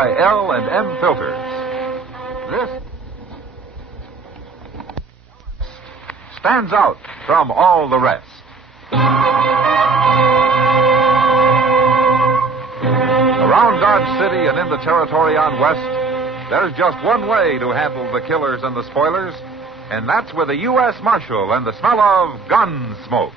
by L&M Filters. This stands out from all the rest. Around Dodge City and in the territory on West, there's just one way to handle the killers and the spoilers, and that's with a U.S. Marshal and the smell of Gunsmoke.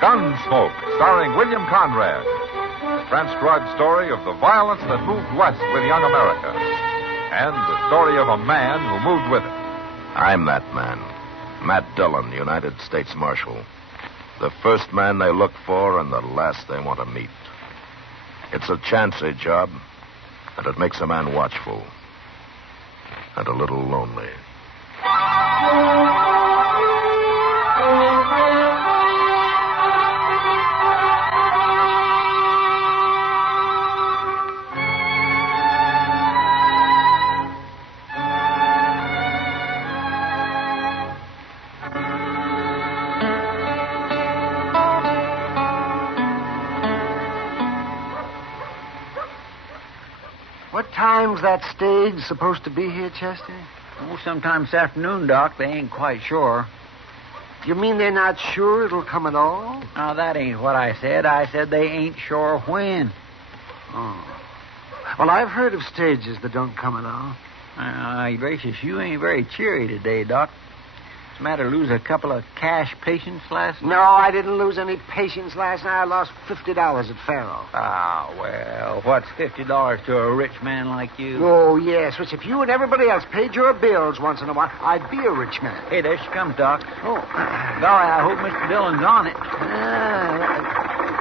Gunsmoke, starring William Conrad. Transcribed story of the violence that moved west with young America. And the story of a man who moved with it. I'm that man. Matt Dillon, United States Marshal. The first man they look for and the last they want to meet. It's a chancy job, and it makes a man watchful. And a little lonely. What time's that stage supposed to be here, Chester? Oh, sometime this afternoon, Doc. They ain't quite sure. You mean they're not sure it'll come at all? Now, that ain't what I said. I said they ain't sure when. Oh. Well, I've heard of stages that don't come at all. Gracious, you ain't very cheery today, Doc. What's the matter, lose a couple of cash patients last night? No, I didn't lose any patience last night. I lost $50 at Faro. Ah, well, what's $50 to a rich man like you? Oh, yes, which if you and everybody else paid your bills once in a while, I'd be a rich man. Hey, there she comes, Doc. Oh. Golly, I hope Mr. Dillon's on it.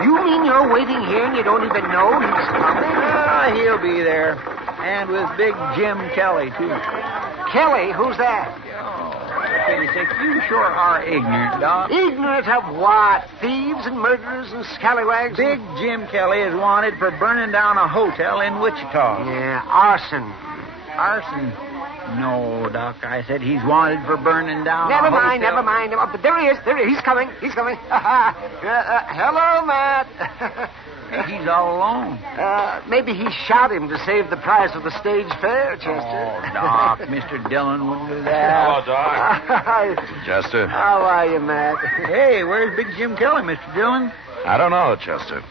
You mean you're waiting here and you don't even know he's coming? He'll be there. And with Big Jim Kelly, too. Kelly? Who's that? You sure are ignorant, Doc. Ignorant of what? Thieves and murderers and scallywags? Big Jim Kelly is wanted for burning down a hotel in Wichita. Yeah, arson. Arson? No, Doc. I said he's wanted for burning down a hotel. Never mind. But there he is. He's coming. Hello, Matt. Hey, he's all alone. Maybe he shot him to save the price of the stage fare, Chester. Oh, Doc, Mr. Dillon wouldn't do that. Hello, Doc. Chester. How are you, Matt? Hey, where's Big Jim Kelly, Mr. Dillon? I don't know, Chester.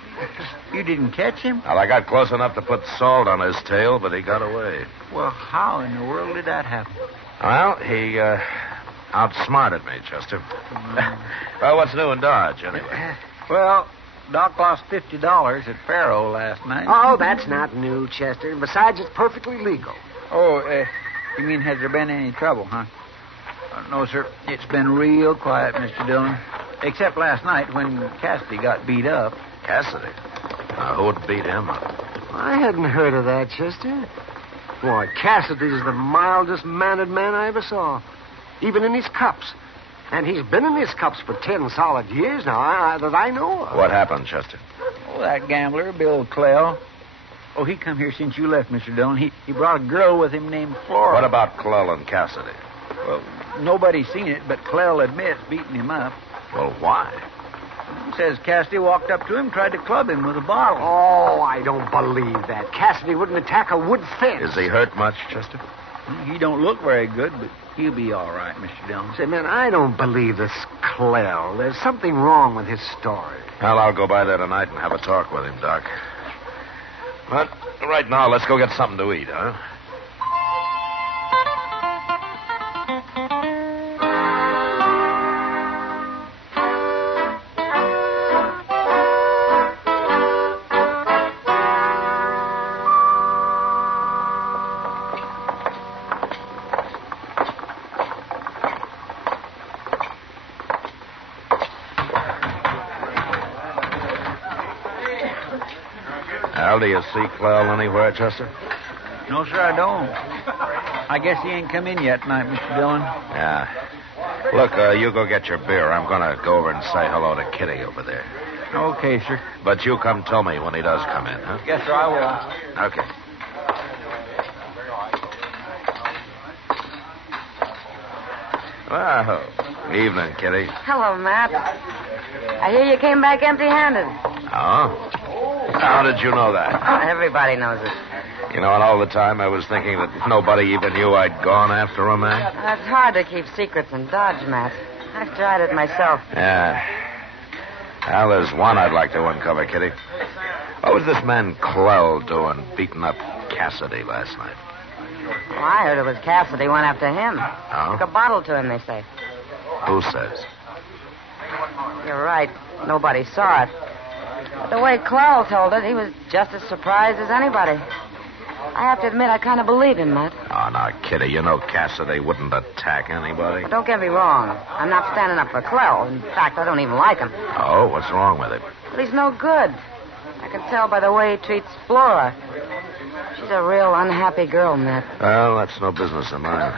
You didn't catch him? Well, I got close enough to put salt on his tail, but he got away. Well, how in the world did that happen? Well, he outsmarted me, Chester. Well, what's new in Dodge, anyway? Well, Doc lost $50 at Faro last night. Oh, that's not new, Chester. Besides, it's perfectly legal. Oh, you mean has there been any trouble, huh? No, sir. It's been real quiet, Mr. Dillon. Except last night when Cassidy got beat up. Cassidy? Who would beat him up? I hadn't heard of that, Chester. Boy, Cassidy's the mildest mannered man I ever saw. Even in his cups. And he's been in his cups for 10 solid years now, that I know of. What happened, Chester? Oh, that gambler, Bill Clell. Oh, he come here since you left, Mr. Dillon. He brought a girl with him named Flora. What about Clell and Cassidy? Well, nobody's seen it, but Clell admits beating him up. Well, why? He says Cassidy walked up to him, tried to club him with a bottle. Oh, I don't believe that. Cassidy wouldn't attack a wood fence. Is he hurt much, Chester? He don't look very good, but he'll be all right, Mr. Dillon. Say, man, I don't believe this Clell. There's something wrong with his story. Well, I'll go by there tonight and have a talk with him, Doc. But right now, let's go get something to eat, huh? Well, do you see Clell anywhere, Chester? No, sir, I don't. I guess he ain't come in yet tonight, Mr. Dillon. Yeah. Look, you go get your beer. I'm going to go over and say hello to Kitty over there. Okay, sir. But you come tell me when he does come in, huh? Yes, sir, I will. Okay. Well, evening, Kitty. Hello, Matt. I hear you came back empty-handed. Oh? How did you know that? Oh, everybody knows it. You know, and all the time I was thinking that nobody even knew I'd gone after a man. It's hard to keep secrets in Dodge, Matt. I've tried it myself. Yeah. Well, there's one I'd like to uncover, Kitty. What was this man Clell doing beating up Cassidy last night? Well, I heard it was Cassidy went after him. Oh? Took a bottle to him, they say. Who says? You're right. Nobody saw it. But the way Clell told it, he was just as surprised as anybody. I have to admit, I kind of believe him, Matt. Oh, now, Kitty, you know Cassidy wouldn't attack anybody. But don't get me wrong. I'm not standing up for Clell. In fact, I don't even like him. Oh, what's wrong with him? But he's no good. I can tell by the way he treats Flora. She's a real unhappy girl, Matt. Well, that's no business of mine.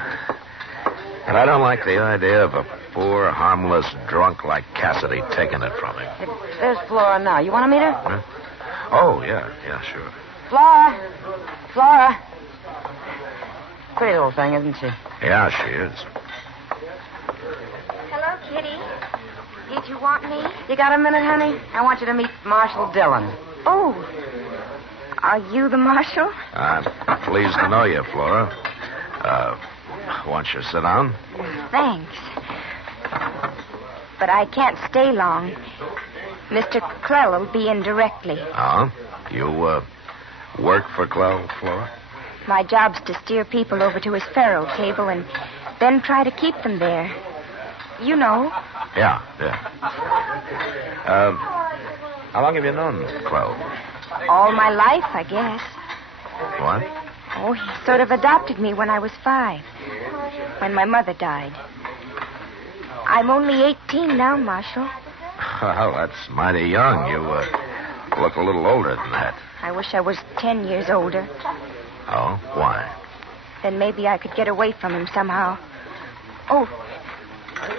And I don't like the idea of a poor, harmless drunk like Cassidy taking it from him. Hey, there's Flora now. You want to meet her? Huh? Oh, yeah, sure. Flora. Pretty little thing, isn't she? Yeah, she is. Hello, Kitty. Did you want me? You got a minute, honey? I want you to meet Marshal Dillon. Oh. Are you the marshal? I'm pleased to know you, Flora. Won't you sit down? Thanks. But I can't stay long. Mr. Clell will be in directly. Oh? You, work for Clell, Flora? My job's to steer people over to his faro table and then try to keep them there. You know. Yeah. How long have you known Clell? All my life, I guess. What? Oh, he sort of adopted me when I was 5, when my mother died. I'm only 18 now, Marshal. Well, that's mighty young. You, look a little older than that. I wish I was 10 years older. Oh? Why? Then maybe I could get away from him somehow. Oh,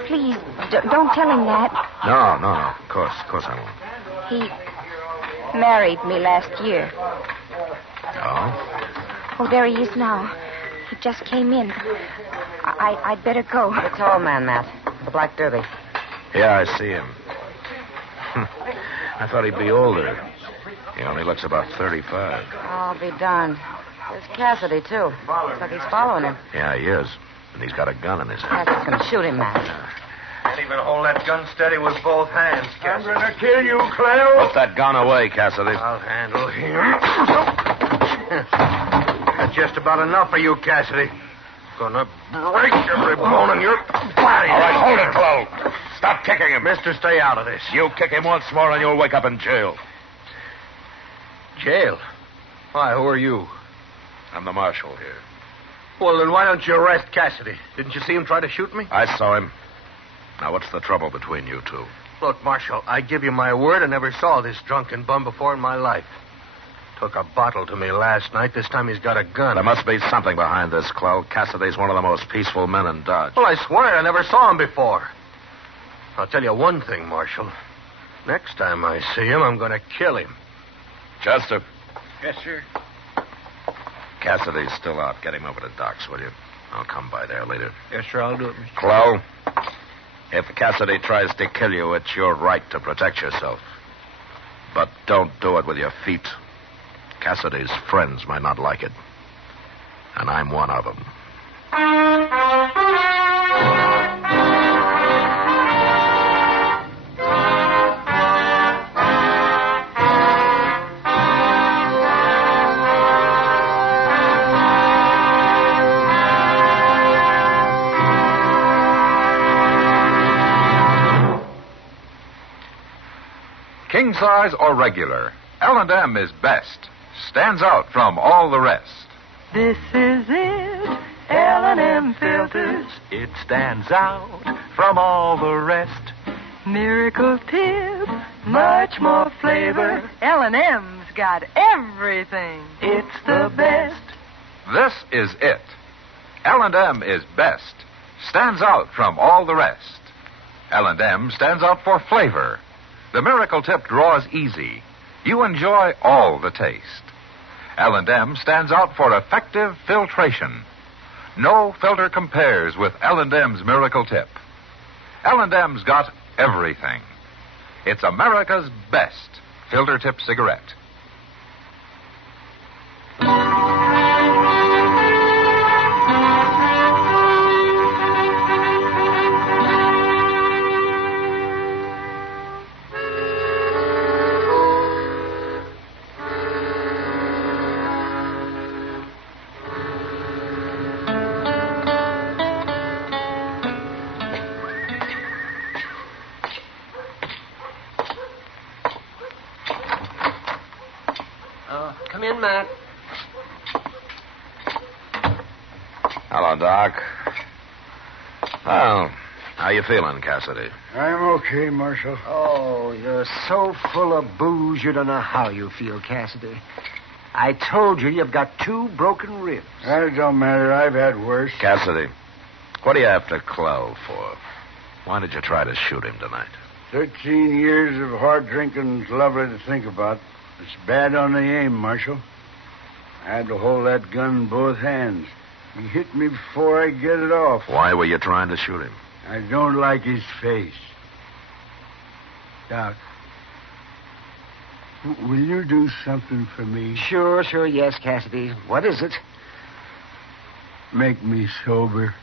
please, don't tell him that. No. Of course I won't. He married me last year. Oh? Oh, there he is now. He just came in. I'd better go. The tall man, Matt. The black derby. Yeah, I see him. I thought he'd be older. He only looks about 35. I'll be darned. There's Cassidy, too. Looks like he's following him. Yeah, he is. And he's got a gun in his hand. Cassidy's going to shoot him, Matt. Can't even hold that gun steady with both hands, Cassidy. I'm going to kill you, Clell. Put that gun away, Cassidy. I'll handle him. That's just about enough for you, Cassidy. Gonna break every bone in your body. All right, hold it, Clell. Stop kicking him. Mister, stay out of this. You kick him once more and you'll wake up in jail. Jail? Why, who are you? I'm the marshal here. Well, then why don't you arrest Cassidy? Didn't you see him try to shoot me? I saw him. Now, what's the trouble between you two? Look, Marshal, I give you my word I never saw this drunken bum before in my life. Took a bottle to me last night. This time he's got a gun. There must be something behind this, Clell. Cassidy's one of the most peaceful men in Dodge. Well, I swear I never saw him before. I'll tell you one thing, Marshal. Next time I see him, I'm going to kill him. Chester. Yes, sir. Cassidy's still out. Get him over to Doc's, will you? I'll come by there later. Yes, sir, I'll do it, Mr. Clell, if Cassidy tries to kill you, it's your right to protect yourself. But don't do it with your feet. Cassidy's friends might not like it. And I'm one of them. King size or regular, L&M is best. Stands out from all the rest. This is it, L&M filters. It stands out from all the rest. Miracle tip, much more flavor. L&M's got everything. It's the best. This is it. L&M is best. Stands out from all the rest. L&M stands out for flavor. The Miracle Tip draws easy. You enjoy all the taste. L&M stands out for effective filtration. No filter compares with L&M's Miracle Tip. L&M's got everything. It's America's best filter tip cigarette. Come in, Matt. Hello, Doc. Well, how you feeling, Cassidy? I'm okay, Marshal. Oh, you're so full of booze you don't know how you feel, Cassidy. I told you you've got 2 broken ribs. That don't matter. I've had worse. Cassidy, what do you have to Clell for? Why did you try to shoot him tonight? 13 years of hard drinking's lovely to think about. It's bad on the aim, Marshal. I had to hold that gun in both hands. He hit me before I get it off. Why were you trying to shoot him? I don't like his face. Doc, will you do something for me? Sure, yes, Cassidy. What is it? Make me sober.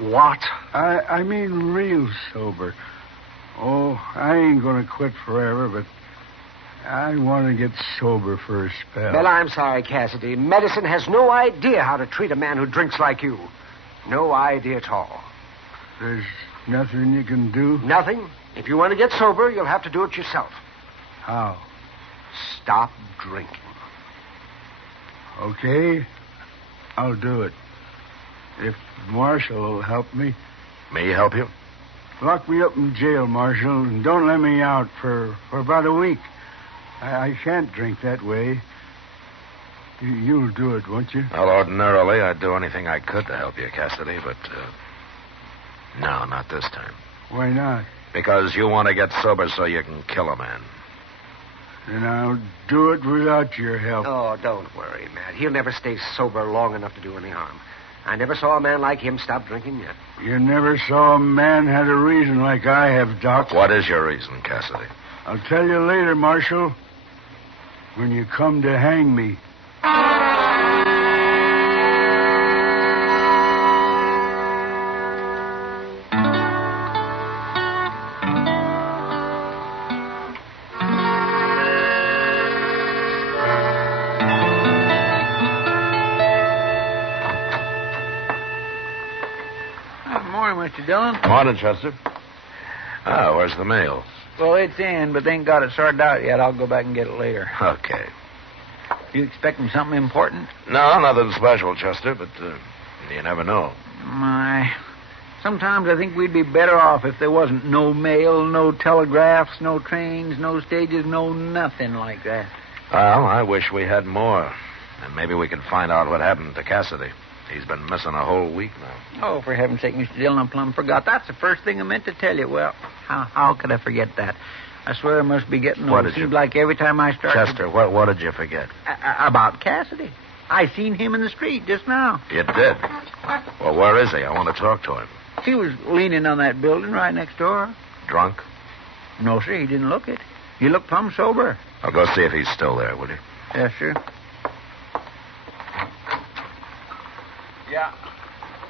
What? I mean real sober. Oh, I ain't going to quit forever, but I want to get sober for a spell. Well, I'm sorry, Cassidy. Medicine has no idea how to treat a man who drinks like you. No idea at all. There's nothing you can do? Nothing. If you want to get sober, you'll have to do it yourself. How? Stop drinking. Okay, I'll do it. If Marshal will help me. Me help you? Lock me up in jail, Marshal, and don't let me out for about a week. I can't drink that way. You'll do it, won't you? Well, ordinarily, I'd do anything I could to help you, Cassidy, but, no, not this time. Why not? Because you want to get sober so you can kill a man. Then I'll do it without your help. Oh, don't worry, Matt. He'll never stay sober long enough to do any harm. I never saw a man like him stop drinking yet. You never saw a man had a reason like I have, Doc. What is your reason, Cassidy? I'll tell you later, Marshal. When you come to hang me. Mr. Dillon. Morning, Chester. Oh, where's the mail? Well, it's in, but they ain't got it sorted out yet. I'll go back and get it later. Okay. You expecting something important? No, nothing special, Chester, but you never know. Sometimes I think we'd be better off if there wasn't no mail, no telegraphs, no trains, no stages, no nothing like that. Well, I wish we had more. And maybe we could find out what happened to Cassidy. He's been missing a whole week now. Oh, for heaven's sake, Mr. Dillon, I plumb forgot. That's the first thing I meant to tell you. Well, how could I forget that? I swear I must be getting old. It seems like every time I start... Chester, what did you forget? About Cassidy. I seen him in the street just now. You did? Well, where is he? I want to talk to him. He was leaning on that building right next door. Drunk? No, sir, he didn't look it. He looked plumb sober. I'll go see if he's still there, will you? Yes, sir. Yeah.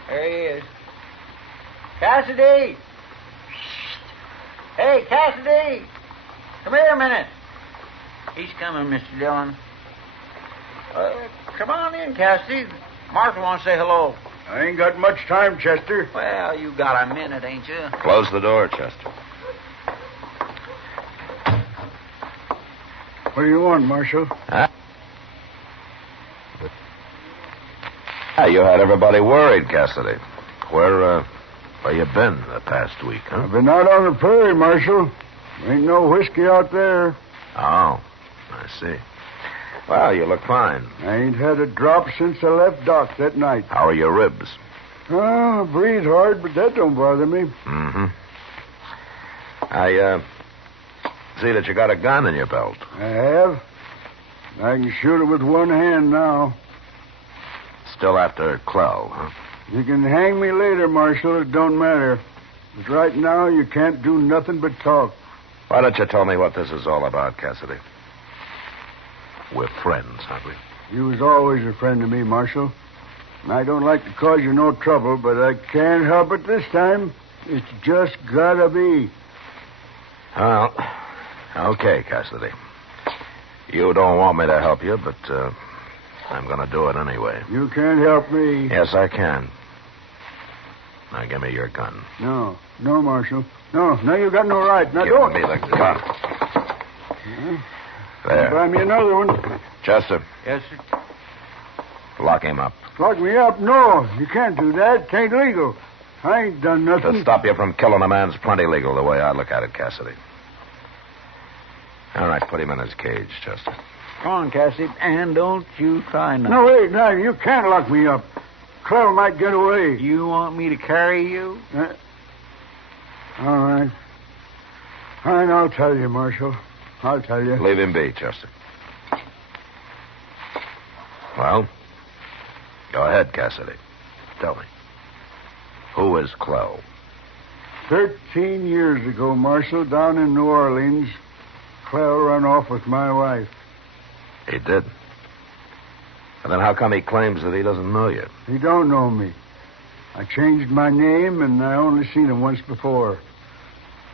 There he is. Cassidy! Hey, Cassidy! Come here a minute. He's coming, Mr. Dillon. Come on in, Cassidy. Martha wants to say hello. I ain't got much time, Chester. Well, you got a minute, ain't you? Close the door, Chester. What do you want, Marshal? Huh? You had everybody worried, Cassidy. Where you been the past week, huh? I've been out on the prairie, Marshal. Ain't no whiskey out there. Oh, I see. Well, you look fine. I ain't had a drop since I left Doc that night. How are your ribs? Oh, I breathe hard, but that don't bother me. Mm-hmm. I see that you got a gun in your belt. I have. I can shoot it with one hand now. Still after Clell, huh? You can hang me later, Marshal. It don't matter. But right now, you can't do nothing but talk. Why don't you tell me what this is all about, Cassidy? We're friends, aren't we? You was always a friend to me, Marshal. And I don't like to cause you no trouble, but I can't help it this time. It's just gotta be. Well, okay, Cassidy. You don't want me to help you, but I'm going to do it anyway. You can't help me. Yes, I can. Now, give me your gun. No, Marshal. No, you got no right. Now, Give don't. me the gun. There. Buy me another one. Chester, Yes, sir. lock him up. Lock me up? No, you can't do that. It ain't legal. I ain't done nothing. To stop you from killing a man's plenty legal, the way I look at it, Cassidy. All right, put him in his cage, Chester. Come on, Cassie, and don't you try nothing. No, wait, no, you can't lock me up. Clell might get away. You want me to carry you? All right. I'll tell you, Marshal. I'll tell you. Leave him be, Chester. Well, go ahead, Cassidy. Tell me. Who is Clell? 13 years ago, Marshal, down in New Orleans, Clell run off with my wife. He did. And then how come he claims that he doesn't know you? He don't know me. I changed my name, and I only seen him once before.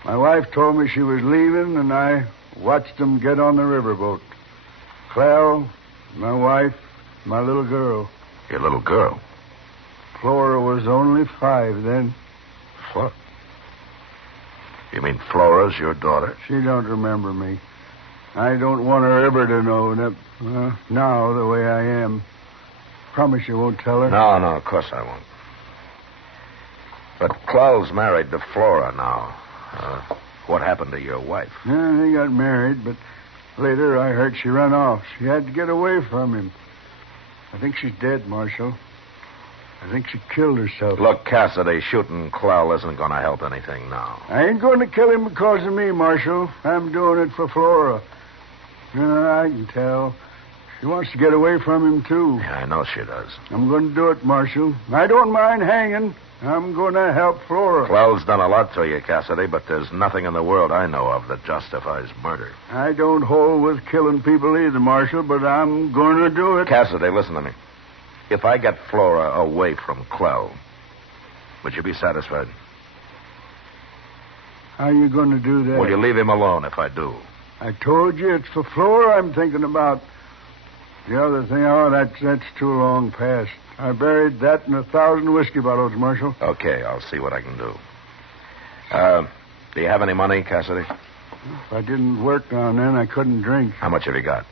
My wife told me she was leaving, and I watched them get on the riverboat. Clell, my wife, my little girl. Your little girl? Flora was only 5 then. What? You mean Flora's your daughter? She don't remember me. I don't want her ever to know now the way I am. Promise you won't tell her. No, of course I won't. But Clell's married to Flora now. What happened to your wife? Yeah, they got married, but later I heard she ran off. She had to get away from him. I think she's dead, Marshal. I think she killed herself. Look, Cassidy, shooting Clell isn't going to help anything now. I ain't going to kill him because of me, Marshal. I'm doing it for Flora. I can tell. She wants to get away from him, too. Yeah, I know she does. I'm going to do it, Marshal. I don't mind hanging. I'm going to help Flora. Clell's done a lot to you, Cassidy, but there's nothing in the world I know of that justifies murder. I don't hold with killing people either, Marshal, but I'm going to do it. Cassidy, listen to me. If I get Flora away from Clell, would you be satisfied? How you going to do that? Will you leave him alone if I do? I told you it's for Flora I'm thinking about. The other thing, that's too long past. I buried that in 1,000 whiskey bottles, Marshal. Okay, I'll see what I can do. Do you have any money, Cassidy? If I didn't work down then, I couldn't drink. How much have you got?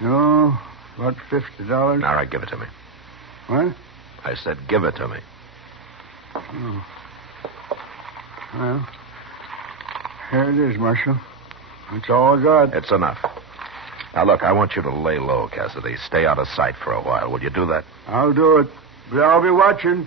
No, about $50. All right, give it to me. What? I said give it to me. Oh. Well, here it is, Marshal. That's all I got. It's enough. Now, look, I want you to lay low, Cassidy. Stay out of sight for a while. Will you do that? I'll do it. But I'll be watching.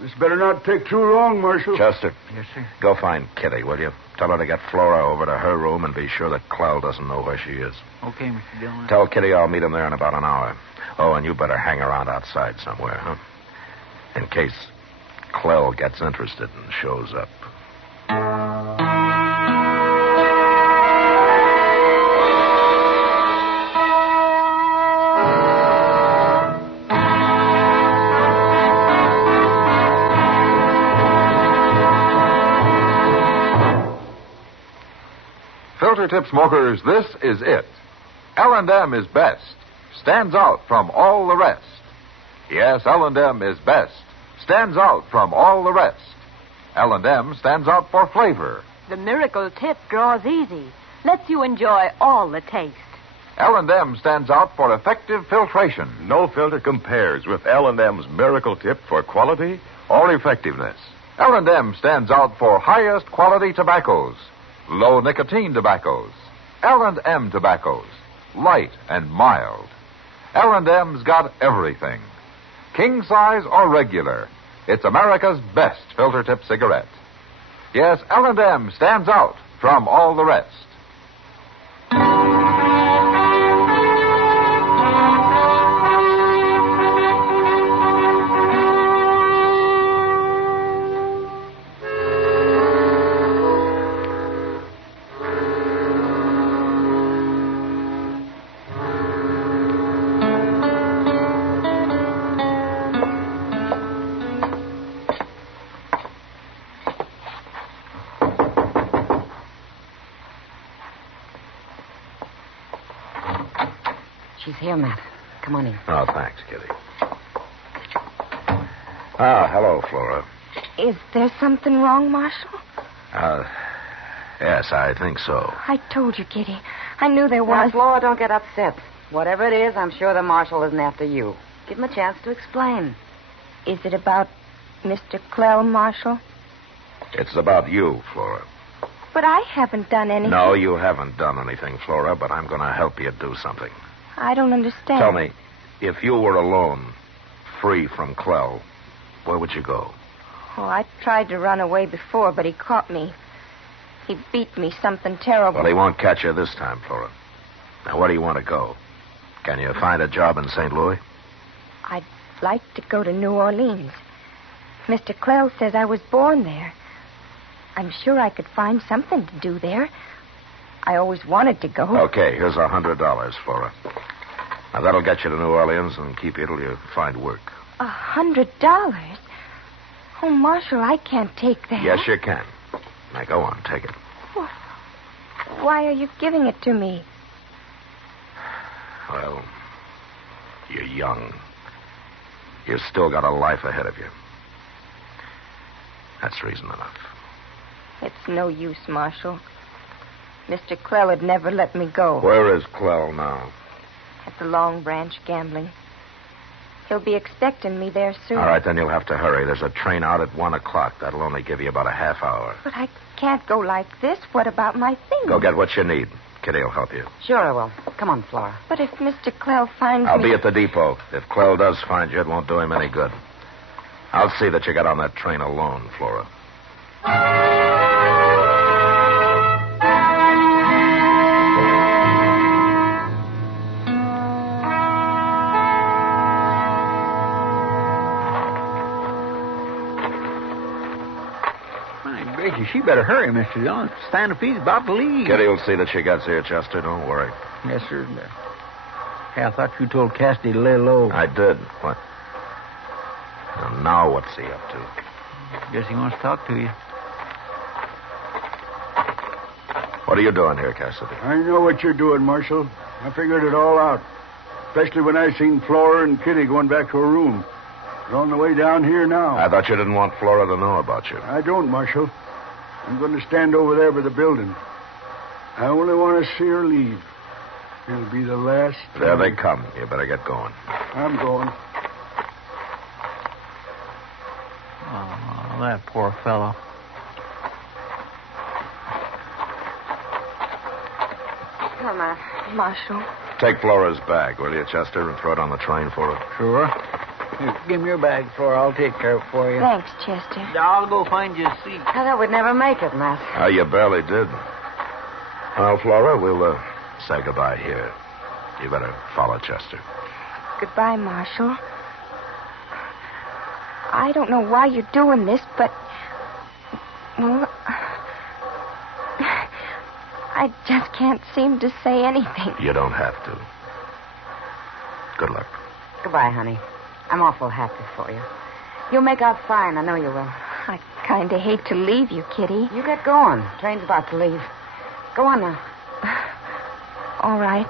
This better not take too long, Marshal. Chester. Yes, sir. Go find Kitty, will you? Tell her to get Flora over to her room and be sure that Clell doesn't know where she is. Okay, Mr. Dillon. Tell Kitty I'll meet him there in about an hour. Oh, and you better hang around outside somewhere, huh? In case Clell gets interested and shows up. Filter tip smokers, this is it. L&M is best. Stands out from all the rest. Yes, L&M is best. Stands out from all the rest. L&M stands out for flavor. The miracle tip draws easy. Lets you enjoy all the taste. L&M stands out for effective filtration. No filter compares with L&M's miracle tip for quality or effectiveness. L&M stands out for highest quality tobaccos. Low nicotine tobaccos. L&M tobaccos. Light and mild. L&M's got everything. King size or regular. It's America's best filter tip cigarette. Yes, L&M stands out from all the rest. She's here, Matt. Come on in. Oh, thanks, Kitty. Ah, hello, Flora. Is there something wrong, Marshal? Yes, I think so. I told you, Kitty. I knew there Now, was. Flora, don't get upset. Whatever it is, I'm sure the marshal isn't after you. Give him a chance to explain. Is it about Mr. Clell, Marshal? It's about you, Flora. But I haven't done anything. No, you haven't done anything, Flora, but I'm going to help you do something. I don't understand. Tell me, if you were alone, free from Clell, where would you go? Oh, I tried to run away before, but he caught me. He beat me something terrible. Well, he won't catch you this time, Flora. Now, where do you want to go? Can you find a job in St. Louis? I'd like to go to New Orleans. Mr. Clell says I was born there. I'm sure I could find something to do there. I always wanted to go. Okay, here's $100, Flora. Now, that'll get you to New Orleans and keep you till you find work. $100? Oh, Marshal, I can't take that. Yes, you can. Now, go on, take it. Why are you giving it to me? Well, you're young. You've still got a life ahead of you. That's reason enough. It's no use, Marshal. Mr. Clell would never let me go. Where is Clell now? At the Long Branch gambling. He'll be expecting me there soon. All right, then you'll have to hurry. There's a train out at 1 o'clock. That'll only give you about a half hour. But I can't go like this. What about my things? Go get what you need. Kitty will help you. Sure I will. Come on, Flora. But if Mr. Clell finds I'll me... be at the depot. If Clell does find you, it won't do him any good. I'll see that you get on that train alone, Flora. She better hurry, Mr. Dillon. Stanfield's about to leave. Kitty will see that she gets here, Chester. Don't worry. Yes, sir. Hey, I thought you told Cassidy to lay low. I did. What? Now what's he up to? Guess he wants to talk to you. What are you doing here, Cassidy? I know what you're doing, Marshal. I figured it all out. Especially when I seen Flora and Kitty going back to her room. They're on the way down here now. I thought you didn't want Flora to know about you. I don't, Marshal. I'm going to stand over there by the building. I only want to see her leave. It'll be the last time. There they come. You better get going. I'm going. Oh, that poor fellow. Come on. Marshal. Take Flora's bag, will you, Chester, and throw it on the train for her? Sure. Here, give me your bag, Flora. I'll take care of it for you. Thanks, Chester. I'll go find you a seat. I thought we'd never make it, Matt. Oh, you barely did. Well, Flora, we'll say goodbye here. You better follow Chester. Goodbye, Marshal. I don't know why you're doing this, but... Well... I just can't seem to say anything. You don't have to. Good luck. Goodbye, honey. I'm awful happy for you. You'll make out fine. I know you will. I kind of hate to leave you, Kitty. You get going. Train's about to leave. Go on now. All right.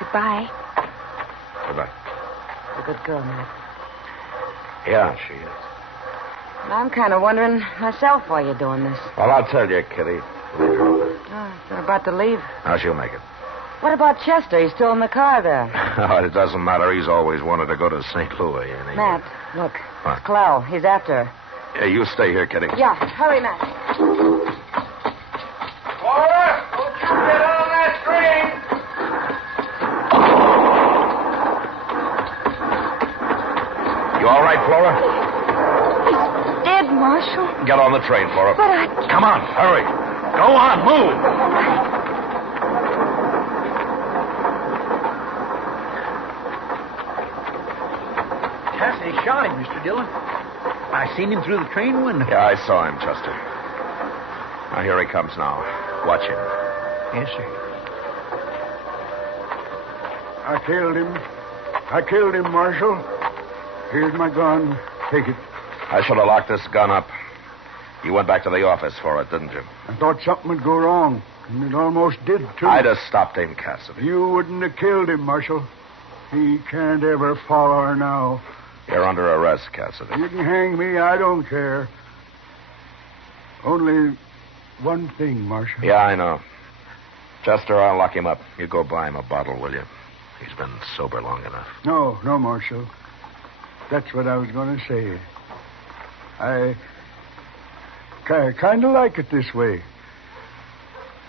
Goodbye. Goodbye. You're a good girl, Matt. Yeah, she is. I'm kind of wondering myself why you're doing this. Well, I'll tell you, Kitty. Oh, they're about to leave. Now, she'll make it. What about Chester? He's still in the car there. Oh, it doesn't matter. He's always wanted to go to St. Louis. And he... Matt, look. What? It's Clell. He's after her. Yeah, you stay here, Kitty. Yeah, hurry, Matt. Flora, don't you get on that train. You all right, Flora? He's dead, Marshal. Get on the train, Flora. But I... Come on, hurry. Go on, move. Cassidy shot him, Mr. Dillon. I seen him through the train window. Yeah, I saw him, Chester. Now, here he comes now. Watch him. Yes, sir. I killed him, Marshal. Here's my gun. Take it. I should have locked this gun up. You went back to the office for it, didn't you? I thought something would go wrong, and it almost did, too. I'd have stopped him, Cassidy. You wouldn't have killed him, Marshal. He can't ever follow her now. You're under arrest, Cassidy. You can hang me. I don't care. Only one thing, Marshal. Yeah, I know. Chester, I'll lock him up. You go buy him a bottle, will you? He's been sober long enough. No, Marshal. That's what I was going to say. I kind of like it this way.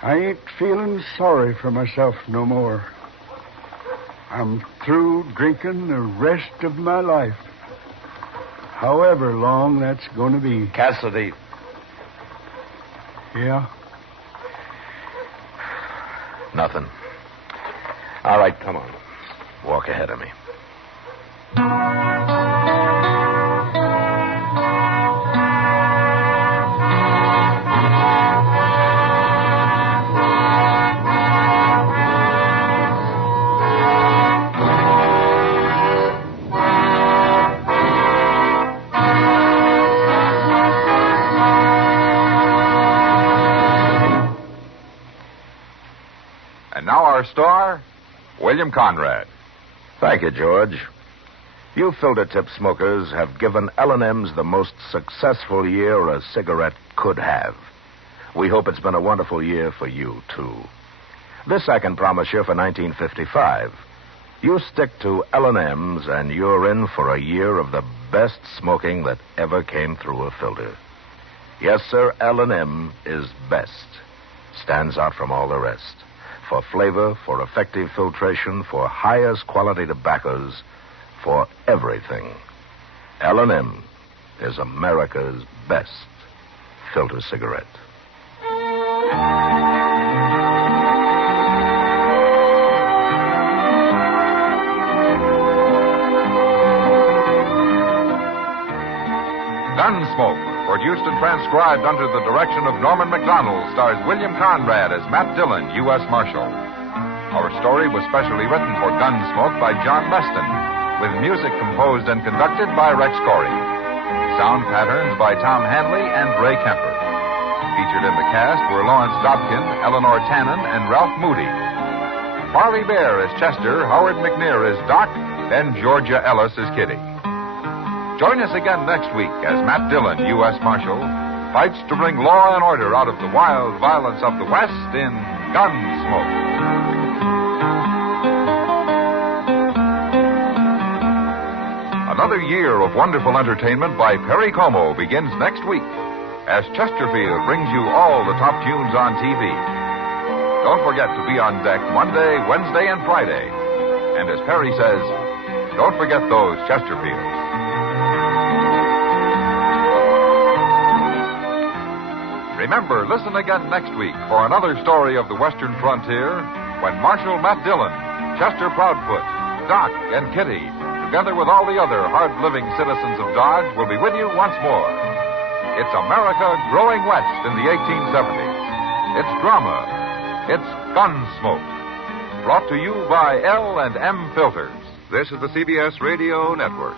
I ain't feeling sorry for myself no more. I'm through drinking the rest of my life. However long that's going to be. Cassidy. Yeah? Nothing. All right, come on. Walk ahead of me. Now our star, William Conrad. Thank you, George. You filter tip smokers have given L&M's the most successful year a cigarette could have. We hope it's been a wonderful year for you, too. This I can promise you for 1955. You stick to L&M's and you're in for a year of the best smoking that ever came through a filter. Yes, sir, L&M is best. Stands out from all the rest. For flavor, for effective filtration, for highest quality tobaccos, for everything. L&M is America's best filter cigarette. Gunsmoke, produced and transcribed under the direction of Norman MacDonnell, stars William Conrad as Matt Dillon, U.S. Marshal. Our story was specially written for Gunsmoke by John Meston, with music composed and conducted by Rex Corey. Sound patterns by Tom Hanley and Ray Kemper. Featured in the cast were Lawrence Dobkin, Eleanor Tannen, and Ralph Moody. Parley Baer as Chester, Howard McNear as Doc, and Georgia Ellis as Kitty. Join us again next week as Matt Dillon, U.S. Marshal, fights to bring law and order out of the wild violence of the West in Gunsmoke. Another year of wonderful entertainment by Perry Como begins next week as Chesterfield brings you all the top tunes on TV. Don't forget to be on deck Monday, Wednesday, and Friday. And as Perry says, don't forget those Chesterfields. Remember, listen again next week for another story of the Western frontier when Marshal Matt Dillon, Chester Proudfoot, Doc, and Kitty, together with all the other hard-living citizens of Dodge, will be with you once more. It's America growing west in the 1870s. It's drama. It's Gunsmoke. Brought to you by L&M Filters. This is the CBS Radio Network.